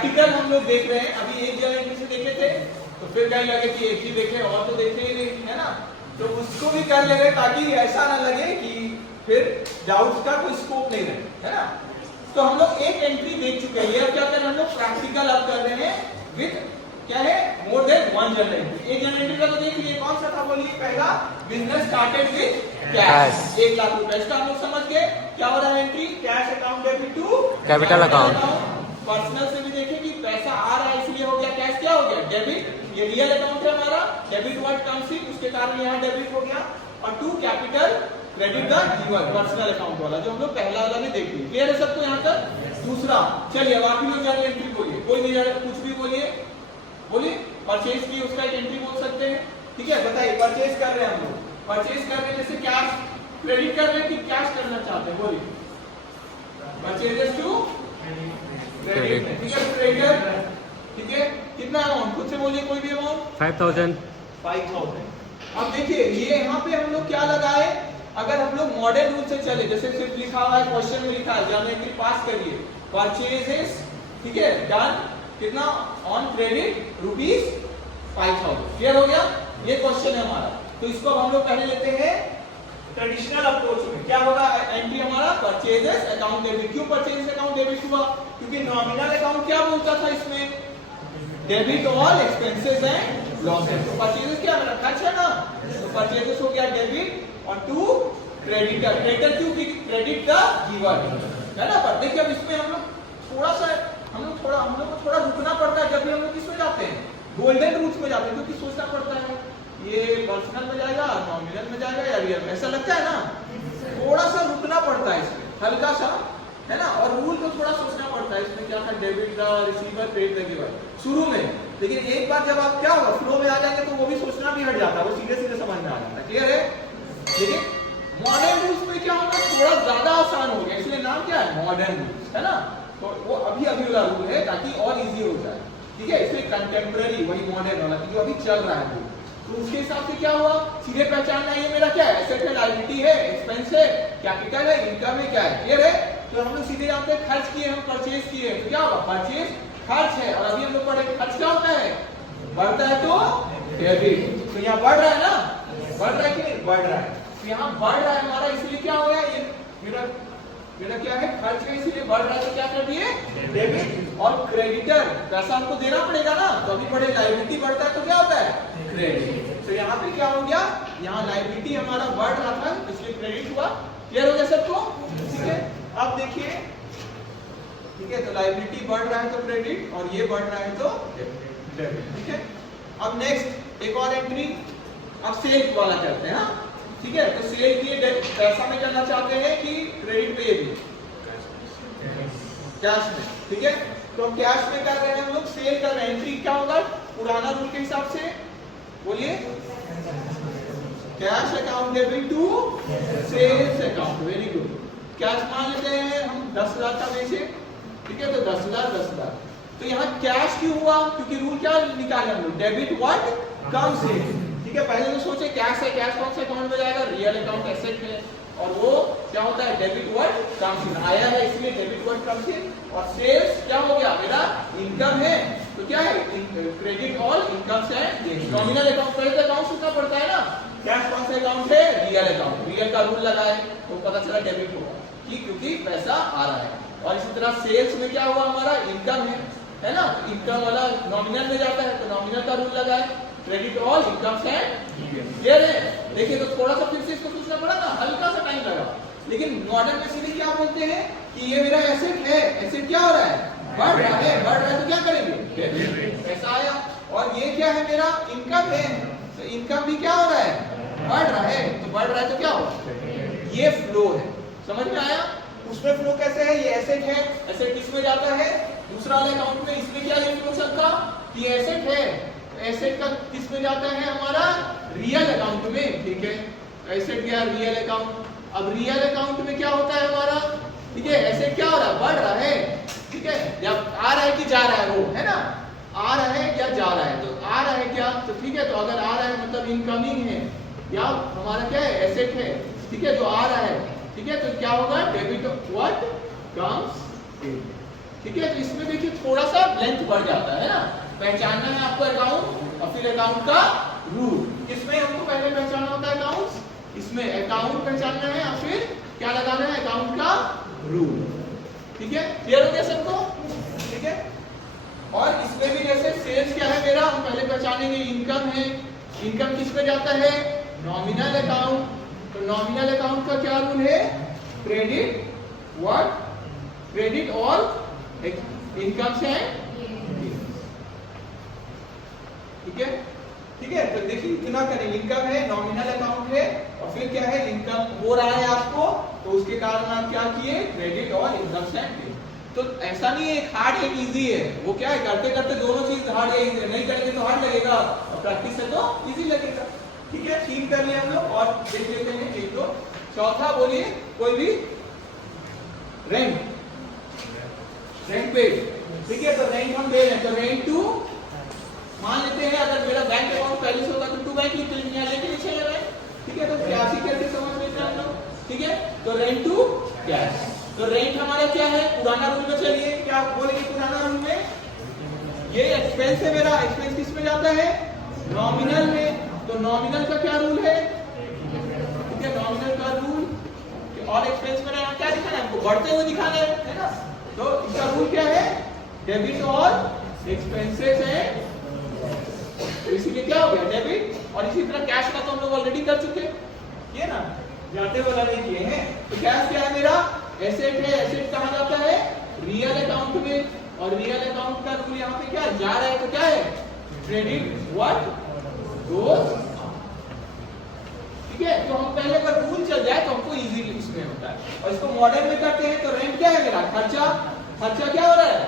Practical हम लोग देख रहे हैं, अभी एक जगह एंट्री से देखे थे तो फिर कहीं लगे कि एक ही देखे और तो देखे ही नहीं, है ना। तो उसको भी कर लेंगे ताकि ऐसा ना लगे कि फिर डाउट्स का कोई स्कोप नहीं रहे, है ना। तो हम लोग एक एंट्री देख चुके हैं, अब क्या कर रहे हैं हम लोग प्रैक्टिकल अब कर रहे हैं विद क्या है more than one journal entry. एक जर्नल एंट्री का तो देख लिए कौन सा था, बोलिए पहला business started with cash 1 lakh रुपए। इसका हम लोग समझ गए क्या हो रहा है entry, cash account debit to capital account. Personal से भी देखें कि पैसा आ रहा है इसलिए हो गया कैश, क्या हो गया डेबिट, ये रियल अकाउंट है हमारा, डेबिट वर्ड कम्स इन उसके कारण यहाँ डेबिट हो गया। और to capital credit the given personal account वाला जो हम लोग पहला वाला में देख लिए। क्लियर है सबको यहाँ तक। दूसरा चलिए अब आप ही लोग जर्नल एंट्री बोलिए, कोई नहीं जाने कुछ भी बोलिए, बोलिए परचेज की उसका एक एंट्री बोल सकते हैं, ठीक है। बताइए परचेज कर रहे हैं हम लोग, परचेज कर रहे हैं जैसे कैश क्रेडिट कर रहे हैं कि कैश करना चाहते हैं, बोलिए परचेजेस टू क्रेडिट, ठीक है क्रेडिटर, ठीक है। कितना अमाउंट खुद से बोलिए कोई भी अमाउंट 5000। अब देखिए ये यहाँ पे हम लोग क्या लगाए, अगर हम लोग मॉडर्न रूल से चले जैसे सिर्फ लिखा हुआ है क्वेश्चन में लिखा है ज्योमेट्री पास करिए परचेजेस, ठीक है डन कितना ऑन क्रेडिट ₹5000। क्लियर हो गया, ये क्वेश्चन है हमारा। तो इसको हम लोग पहले लेते हैं ट्रेडिशनल अप्रोच में, क्या होगा एंट्री हमारा परचेजेस अकाउंट डेबिट। क्यों परचेजेस अकाउंट डेबिट हुआ, क्योंकि नॉमिनल अकाउंट क्या बोलता था इसमें, debit all expenses and losses. तो परचेजेस क्या मेरा खर्च है ना, तो परचेजेस हो गया डेबिट और टू क्रेडिटर, क्रेडिटर क्यों कि क्रेडिट द गिवर, है ना। पर देखिए अब इसमें हम लोग थोड़ा सा हम लोग को थोड़ा रुकना पड़ता है जब भी हम लोग किसमें जाते हैं, गोल्डन रूल्स में जाते हैं, क्योंकि सोचना पड़ता है ये पर्सनल में जाएगा नॉमिनल में जाएगा या रियल में, ऐसा लगता है ना, थोड़ा सा रुकना पड़ता है इसमें हल्का सा, है ना। और रूल को थोड़ा सोचना पड़ता है इसमें क्या था, debit the receiver credit the giver शुरू में। लेकिन एक बार जब आप क्या होगा फ्लो में आ जाएंगे तो वो भी सोचना भी हट जाता है, वो सीधे सीधे समझ में आ जाता है। क्लियर है। लेकिन मॉडर्न रूल्स में क्या होगा थोड़ा ज्यादा आसान हो गया, इसलिए नाम क्या है मॉडर्न रूल्स, है ना। तो वो अभी वाला रूल है ताकि और इजी हो जाए, ठीक है। इसमें कंटेम्पररी वही मॉडर्न वाला जो अभी चल रहा है, तो उसके हिसाब से क्या हुआ सीधे पहचानना ये मेरा क्या है, एसेट है, लायबिलिटी है, एक्सपेंस है, कैपिटल है, इनकम है, क्या है। क्लियर है। तो हम लोग सीधे जानते हैं खर्च किए हम परचेज किए तो क्या होगा परचेज खर्च है, और अभी हम लोग पढ़े खर्च क्या होता है, बढ़ता है तो डेबिट। तो यहाँ बढ़ रहा है ना, बढ़ रहा है कि नहीं बढ़ रहा है, तो यहाँ बढ़ रहा है हमारा, इसलिए क्या हो गया ये मेरा क्या है खर्च है, इसलिए बढ़ रहा है तो क्या कर दिए डेबिट। और क्रेडिटर पैसा हमको देना पड़ेगा ना, तो अभी बढ़े लायबिलिटी बढ़ता है तो क्या होता है क्रेडिट। तो यहाँ पे क्या हो गया, यहाँ लायबिलिटी हमारा बढ़ रहा था इसलिए क्रेडिट हुआ। क्लियर हो गया सबको, ठीक है। अब देखिए ठीक है, तो लायबिलिटी बढ़ रहा है तो क्रेडिट और ये बढ़ रहा है तो डेबिट, ठीक है। अब नेक्स्ट एक और एंट्री, अब सेल वाला करते हैं, हाँ ठीक है। तो सेल किए पैसा में करना चाहते हैं कि क्रेडिट पे भी कैश में, ठीक है। तो हम कैश में कर रहे हैं, हम लोग सेल कर रहे हैं, एंट्री क्या होगा पुराना रूल के हिसाब से बोलिए cash account debit to sales account. Very good. Cash मान लेते हैं हम 10 लाख का बेचे, ठीक है, तो 10 लाख। तो यहाँ कैश क्यों हुआ, क्योंकि रूल क्या निकाले हम लोग डेबिट व्हाट कम्स इन, ठीक है। पहले तो सोचे कैश है, कैश कौन से अकाउंट में जाएगा, रियल अकाउंट एसेट है, और वो क्या होता है डेबिट व्हाट कम्स इन आया है इसलिए डेबिट व्हाट कम्स इन। और सेल्स क्या हो गया मेरा इनकम है, तो क्या है क्रेडिट ऑल इनकम से नॉमिनल अकाउंट पहले तो अकाउंट सुनना पड़ता है ना, कैश कौन सा अकाउंट है रियल अकाउंट, रियल का रूल लगाए तो पता चला डेबिट होगा क्योंकि पैसा आ रहा है। और इसी तरह सेल्स में क्या हुआ हमारा इनकम है ना, इनकम वाला नॉमिनल में जाता है तो नॉमिनल का रूल लगाए क्रेडिट ऑल इनकम से। क्लियर है। देखिए तो थोड़ा सा फिर से इसको सोचना पड़ा ना, हल्का सा टाइम लगा, लेकिन मॉडर्न में सीधे क्या बोलते हैं कि ये मेरा एसेट है, एसेट क्या हो रहा है बढ़ रहा है तो क्या करेंगे पैसा आया। और ये क्या है मेरा इनकम है, तो इनकम भी क्या हो रहा है बढ़ रहा है, तो बढ़ रहा है तो क्या होगा ये फ्लो है। समझ में आया। उसमें फ्लो कैसे है, ये एसेट है, एसेट किसमें जाता है दूसरा वाले अकाउंट में, इसमें क्या इन्फॉर्मेशन का कि एसेट है, एसेट का किसमें जाता है हमारा रियल अकाउंट में, ठीक है। एसेट गया रियल अकाउंट, अब रियल अकाउंट में क्या होता है हमारा, ठीक है, एसेट क्या हो रहा है बढ़ रहा है, ठीक है। जब आ रहा है कि जा रहा है वो, है ना, आ रहा है या जा रहा है, तो आ रहा है क्या, तो ठीक है, तो अगर आ रहा है मतलब इनकमिंग है या हमारा क्या है एसेट है, ठीक है, जो आ रहा है, ठीक है, तो क्या होगा डेबिट व्हाट कम्स इन। ठीक है, तो इसमें देखिए थोड़ा सा लेंथ बढ़ जाता है ना। पहचानना है आपको अकाउंट और फिर अकाउंट का रूल। किसमें हमको पहले पहचानना होता है अकाउंट्स, इसमें अकाउंट पहचानना है और फिर क्या लगाना है अकाउंट का रूल। ठीक है, क्लियर हो गया सबको? ठीक है, और इसमें भी जैसे सेल्स क्या है मेरा, हम पहले पहचानेंगे इनकम है। इनकम किस पे जाता है, नॉमिनल अकाउंट। तो नॉमिनल अकाउंट का क्या रूल है, credit what, credit all incomes है। ठीक है, ठीक है, तो देखिए इतना करें, इनकम है, नॉमिनल अकाउंट है और फिर क्या है, इनकम हो रहा है आपको, तो उसके कारण आप क्या किए, क्रेडिट और इनकम सेंड किए। तो ऐसा नहीं है एक हार्ड एक इजी है, वो क्या है करते करते दोनों चीज हार्ड या इजी, नहीं करेंगे तो हार्ड लगेगा और प्रैक्टिस से तो इजी लगेगा। ठीक है, 3 कर लिए हम लोग और देख लेते हैं एक दो। चौथा बोलिए कोई भी, रेंट, रेंट पे। ठीक है, तो रेंट हम दे रहे हैं, तो रेंट टू, मान लेते हैं अगर मेरा बैंक अकाउंट पहले से होता तो टू बैंक लिख लेंगे, लेके नहीं चले गए। ठीक है, तो कैश ही करके समझ लेते हैं हम लोग। ठीक है, तो रेंट टू कैश। तो रेंट हमारा क्या है, पुराना रूल में चलिए क्या बोलेंगे पुराना रूल में, ये एक्सपेंस है मेरा, एक्सपेंस किस में जाता है, नॉमिनल में। तो नॉमिनल का क्या रूल है, ठीक है, नॉमिनल का रूल और एक्सपेंस में यहाँ क्या दिखाना है हमको, बढ़ते हुए दिखाना है ना। तो इसका रूल क्या है, डेबिट और एक्सपेंसेस है, तो इसीलिए क्या हो गया डेबिट। और इसी तरह कैश का तो हम लोग ऑलरेडी कर चुके, ये ना जाते वाला नहीं किए हैं। तो कैश क्या है मेरा, एसेट है, एसेट कहा जाता है रियल अकाउंट में, और रियल अकाउंट का रूल यहाँ पे क्या जा रहा है, तो क्या है क्रेडिट व्हाट गोज। ठीक है, तो हम पहले अगर रूल चल जाए तो हमको इजीली उसमें होता है। और इसको मॉडल में करते हैं तो रेंट क्या है मेरा, खर्चा, खर्चा क्या हो रहा है,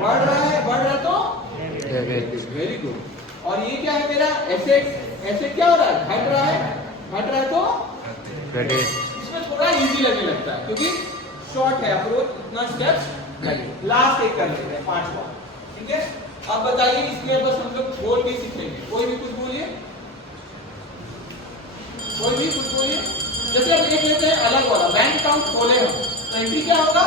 बढ़ रहा है, बढ़ रहा है तो वेरी गुड। और ये क्या है मेरा एसेट, एसेट क्या हो रहा है, घट रहा है, घट रहा है तो क्रेडिट। इसमें थोड़ा इजी लगने लगता है क्योंकि शॉर्ट है अप्रोच, इतना स्टेप्स लगे। लास्ट एक कर लेते हैं, 5वां। ठीक है, अब बताइए इसमें बस हम लोग बोल के सीखेंगे, कोई भी कुछ बोलिए, कोई भी कुछ बोलिए। जैसे अब देख लेते हैं अलग वाला, बैंक अकाउंट खोले हम तो एंट्री क्या होगा,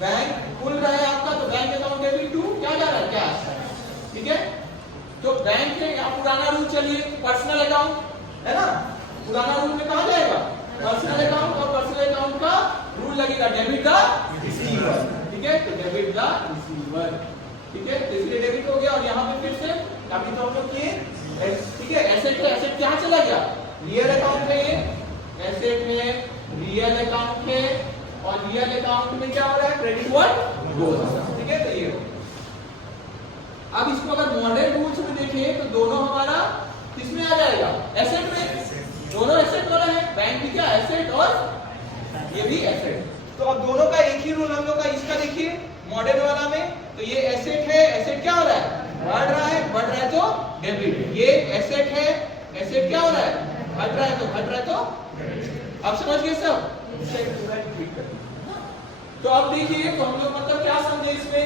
बैंक खुल रहा है आपका, तो बैंक अकाउंट डेबिट टू क्या जा रहा है, कैश। ठीक है, तो बैंक के यहाँ पुराना रूल चलिए, पर्सनल अकाउंट है ना, पुराना रूल में कहा जाएगा पर्सनल अकाउंट, और पर्सनल अकाउंट का रूल लगेगा डेबिट द रिसीवर। ठीक है, तो डेबिट द रिसीवर। ठीक है, तो इसलिए डेबिट हो गया। और यहाँ पे फिर से अभी तो हम लोग किए, ठीक है, एसेट है, एसेट कहाँ चला गया, रियल अकाउंट है, ये एसेट है, रियल अकाउंट है, और रियल अकाउंट में क्या हो रहा है, क्रेडिट व्हाट गोज। ठीक है, तो ये अब इसको अगर मॉडल रूल्स में देखें तो दोनों हमारा किसमें आ जाएगा, एसेट में, दोनों एसेट वाला है, बैंक भी क्या एसेट और ये भी एसेट। तो अब दोनों का एक ही रूल हम लोग का, इसका देखिए मॉडल वाला में, तो ये एसेट है, एसेट क्या हो रहा है, बढ़ रहा है, बढ़ रहा है तो डेबिट। ये एसेट है, एसेट क्या हो रहा है, घट रहा है तो घट रहा है तो, अब समझ गए सब। तो अब देखिए तो हम लोग मतलब क्या समझे इसमें,